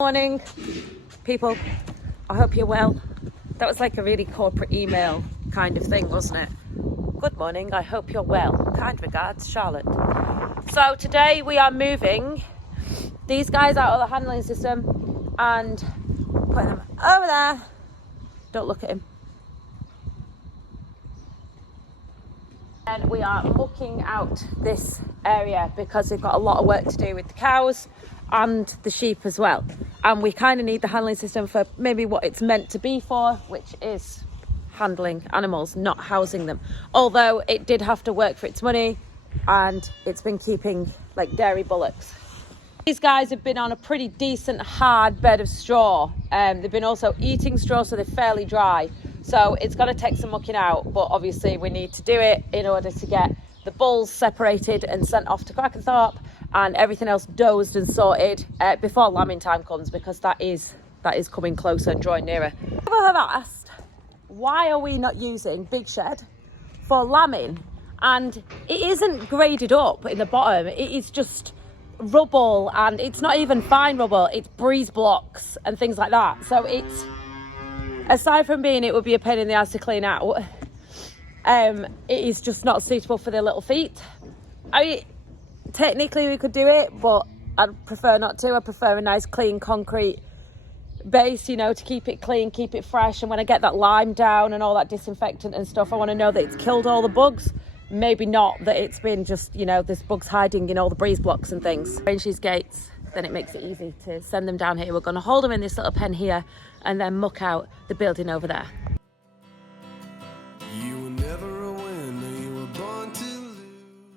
Morning, people. I hope you're well. That was like a really corporate email kind of thing, wasn't it? Good morning, I hope you're well. Kind regards, Charlotte. So today we are moving these guys out of the handling system and putting them over there. Don't look at him. And we are mucking out this area because we've got a lot of work to do with the cows and the sheep as well. And we kind of need the handling system for maybe what it's meant to be for, which is handling animals, not housing them. Although it did have to work for its money and it's been keeping like dairy bullocks. These guys have been on a pretty decent hard bed of straw. They've been also eating straw, so they're fairly dry. So it's going to take some mucking out, but obviously we need to do it in order to get the bulls separated and sent off to Crackenthorpe and everything else dozed and sorted before lambing time comes, because that is coming closer and drawing nearer. People have asked, why are we not using Big Shed for lambing? And it isn't graded up in the bottom, it is just rubble, and it's not even fine rubble, it's breeze blocks and things like that. So it's, aside from being it would be a pain in the ass to clean out, it is just not suitable for their little feet. I mean, technically we could do it, but I'd prefer not to. I prefer a nice clean concrete base, you know, to keep it clean, keep it fresh. And when I get that lime down and all that disinfectant and stuff, I want to know that it's killed all the bugs. Maybe not that it's been just, you know, there's bugs hiding in all the breeze blocks and things. Arrange these gates, then it makes it easy to send them down here. We're going to hold them in this little pen here and then muck out the building over there.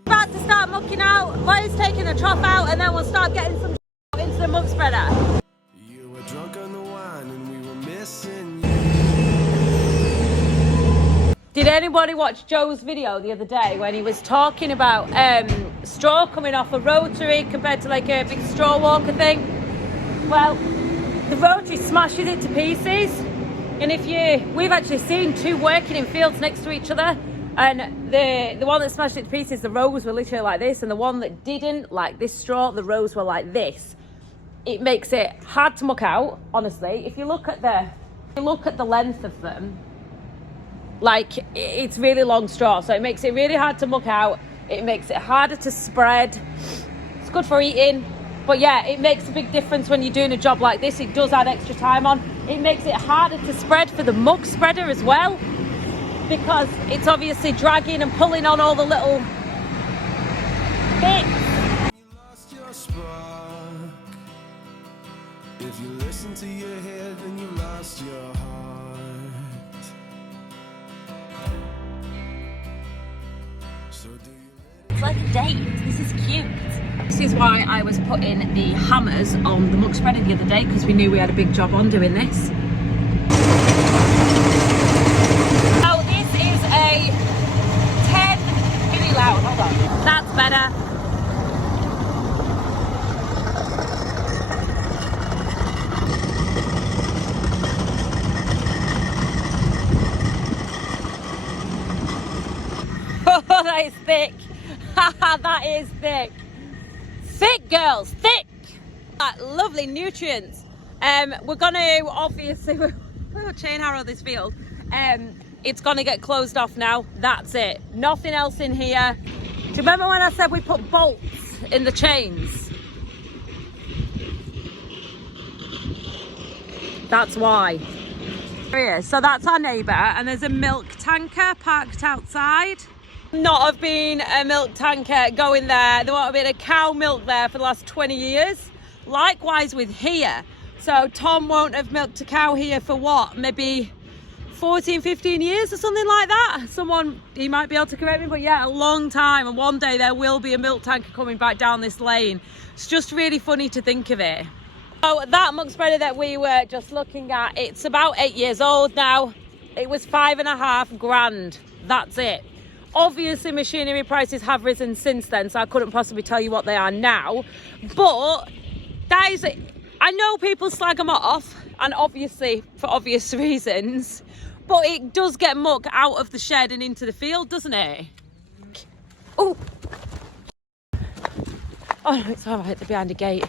About to start mucking out. Blair's taking the trough out and then we'll start getting some into the muck spreader. You were drunk on the wine and we were missing you. Did anybody watch Joe's video the other day when he was talking about straw coming off a rotary compared to like a big straw walker thing? Well, the rotary smashes it to pieces, and we've actually seen two working in fields next to each other. And the one that smashed it to pieces, the rows were literally like this, and the one that didn't, like this straw, the rows were like this. It makes it hard to muck out, honestly. If you look at the length of them, like it's really long straw, so it makes it really hard to muck out. It makes it harder to spread. It's good for eating, but yeah, it makes a big difference when you're doing a job like this. It does add extra time on. It makes it harder to spread for the muck spreader as well, because it's obviously dragging and pulling on all the little bits. You lost your spark. If you listen to your head, then you lost your heart. So do you... It's like a date. This is cute. This is why I was putting the hammers on the muck spreader the other day, because we knew we had a big job on doing this. Loud. Hold on. That's better. Oh, that is thick. That is thick. Thick, girls, thick. Lovely nutrients. We're gonna obviously we'll chain harrow this field. It's gonna get closed off now. That's it. Nothing else in here. Do you remember when I said we put bolts in the chains? That's why. Here, so that's our neighbour, and there's a milk tanker parked outside. Not have been a milk tanker going there. There won't have been a cow milk there for the last 20 years. Likewise with here. So Tom won't have milked a cow here for what? Maybe 14, 15 years or something like that. Someone, he might be able to correct me, but yeah, a long time. And one day there will be a milk tanker coming back down this lane. It's just really funny to think of it. So that muck spreader that we were just looking at, it's about 8 years old now. It was $5.5 grand. That's it. Obviously machinery prices have risen since then, so I couldn't possibly tell you what they are now. But that is, I know people slag them off, and obviously for obvious reasons, but it does get muck out of the shed and into the field, doesn't it? Oh, oh no, it's all right, they're behind a gate.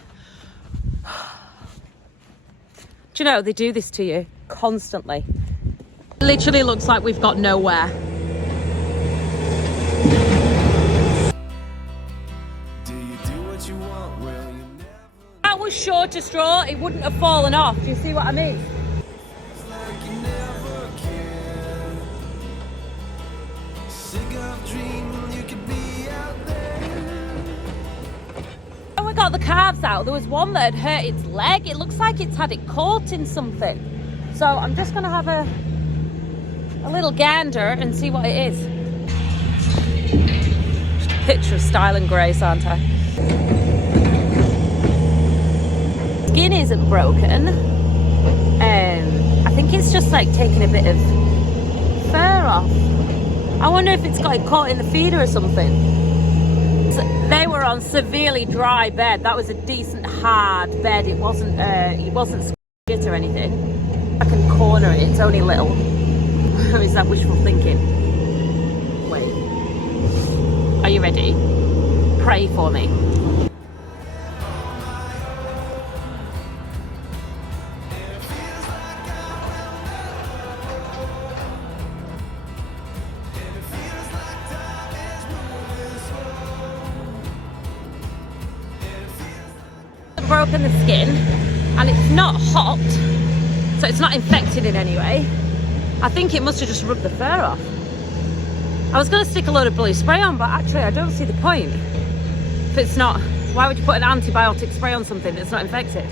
Do you know, they do this to you constantly. It literally looks like we've got nowhere. That was short of straw, it wouldn't have fallen off. Do you see what I mean? When we got the calves out, there was one that had hurt its leg. It looks like it's had it caught in something. So I'm just gonna have a little gander and see what it is. Just a picture of style and grace, aren't I? Skin isn't broken. I think it's just like taking a bit of fur off. I wonder if it's got it caught in the feeder or something. So they were on severely dry bed. That was a decent hard bed. It wasn't shit or anything. I can corner it. It's only little. Is that wishful thinking? Wait. Are you ready? Pray for me. Broken the skin, and it's not hot, so it's not infected in any way. I think it must have just rubbed the fur off. I was going to stick a load of blue spray on, but actually I don't see the point. If it's not, why would you put an antibiotic spray on something that's not infected?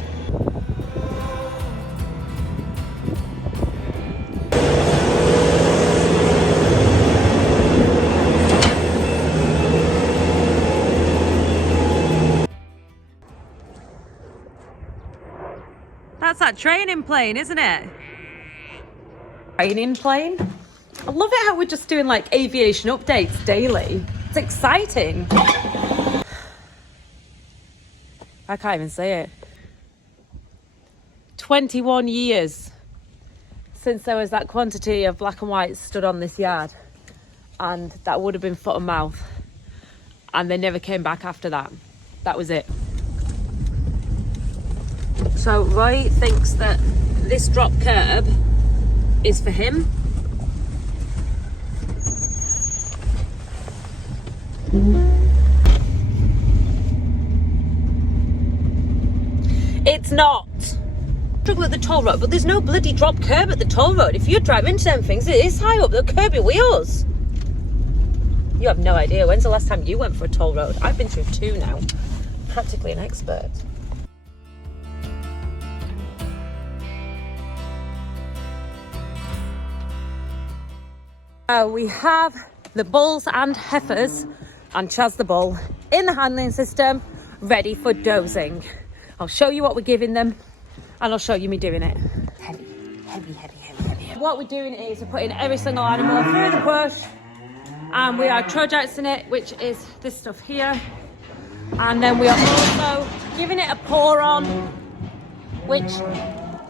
That's that training plane, isn't it? Training plane? I love it how we're just doing like aviation updates daily. It's exciting. I can't even say it. 21 years since there was that quantity of black and white stood on this yard, and that would have been foot and mouth, and they never came back after that. That was it. So Roy thinks that this drop curb is for him. It's not. Struggle at the toll road, but there's no bloody drop curb at the toll road. If you drive into them things, it is high up. They'll curb your wheels. You have no idea. When's the last time you went for a toll road? I've been through 2 now. Practically an expert. We have the bulls and heifers and Chaz the bull in the handling system, ready for dozing. I'll show you what we're giving them, and I'll show you me doing it. Heavy, heavy, heavy, heavy, heavy. What we're doing is we're putting every single animal through the bush, and we are trojaxing it, which is this stuff here. And then we are also giving it a pour on, which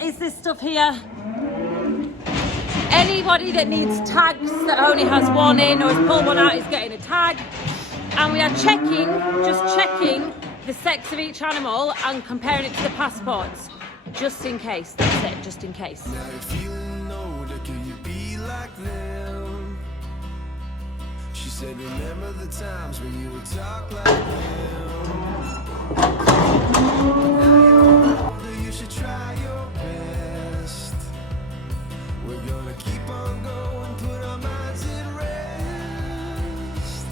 is this stuff here. Anybody that needs tags that only has one in or has pulled one out is getting a tag. And we are checking, just checking the sex of each animal and comparing it to the passports. Just in case, that's it, just in case. Now if you know that can you be like them? She said remember the times when you would talk like them. Now you're older, you should try your best. We're gonna keep on going, put our minds at rest.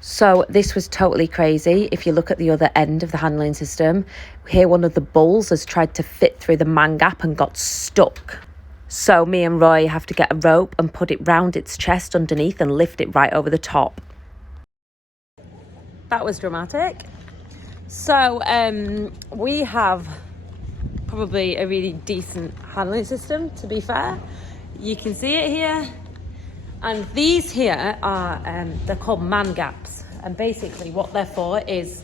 So this was totally crazy. If you look at the other end of the handling system, here one of the bulls has tried to fit through the man gap and got stuck. So me and Roy have to get a rope and put it round its chest underneath and lift it right over the top. That was dramatic. So we have probably a really decent handling system, to be fair. You can see it here. And these here are, they're called man gaps. And basically what they're for is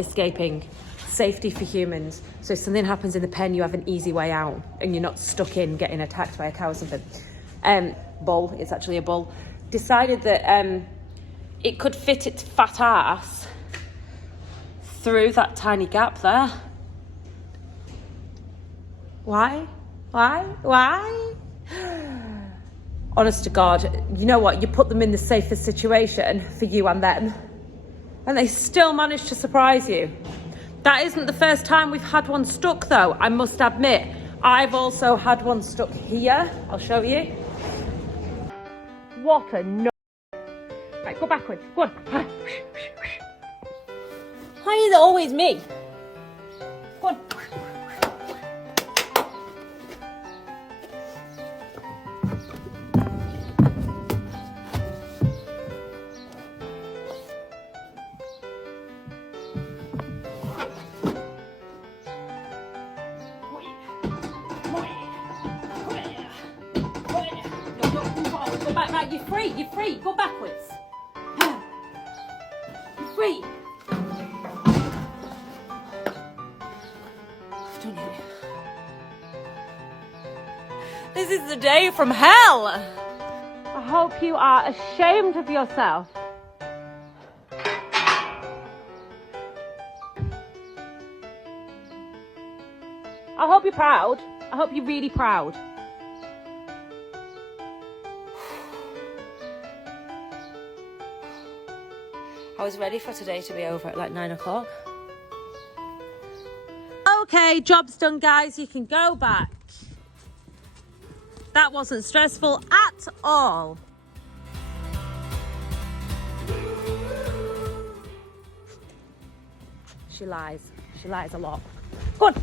escaping, safety for humans. So if something happens in the pen, you have an easy way out and you're not stuck in getting attacked by a cow or something. Bull, it's actually a bull, decided that it could fit its fat ass through that tiny gap there. Why? Why? Honest to God, you know what? You put them in the safest situation for you and them, and they still manage to surprise you. That isn't the first time we've had one stuck though, I must admit. I've also had one stuck here. I'll show you. What a no. Right, go backwards. Go on. Why is it always me? Go on. Right, you're free, go backwards. You're free. I've done it. This is the day from hell. I hope you are ashamed of yourself. I hope you're proud. I hope you're really proud. I was ready for today to be over at like 9 o'clock. Okay, job's done, guys. You can go back. That wasn't stressful at all. She lies. She lies a lot. Go on.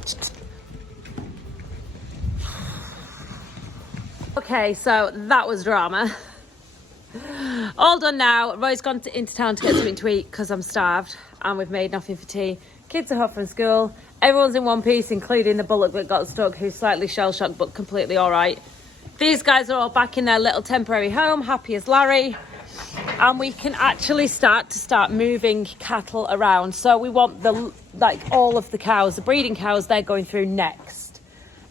Okay, so that was drama. All done now. Roy's gone into town to get something to eat because I'm starved, and we've made nothing for tea. Kids are home from school. Everyone's in one piece, including the bullock that got stuck, who's slightly shell-shocked but completely all right. These guys are all back in their little temporary home, happy as Larry, and we can actually start moving cattle around. So we want all of the cows, the breeding cows, they're going through next.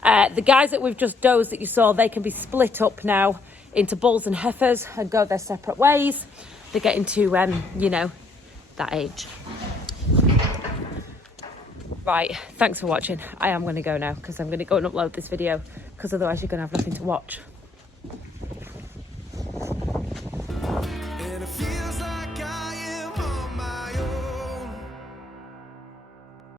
The guys that we've just dozed that you saw, they can be split up now into bulls and heifers and go their separate ways. They're getting to, you know, that age. Right, thanks for watching. I am going to go now because I'm going to go and upload this video because otherwise you're going to have nothing to watch.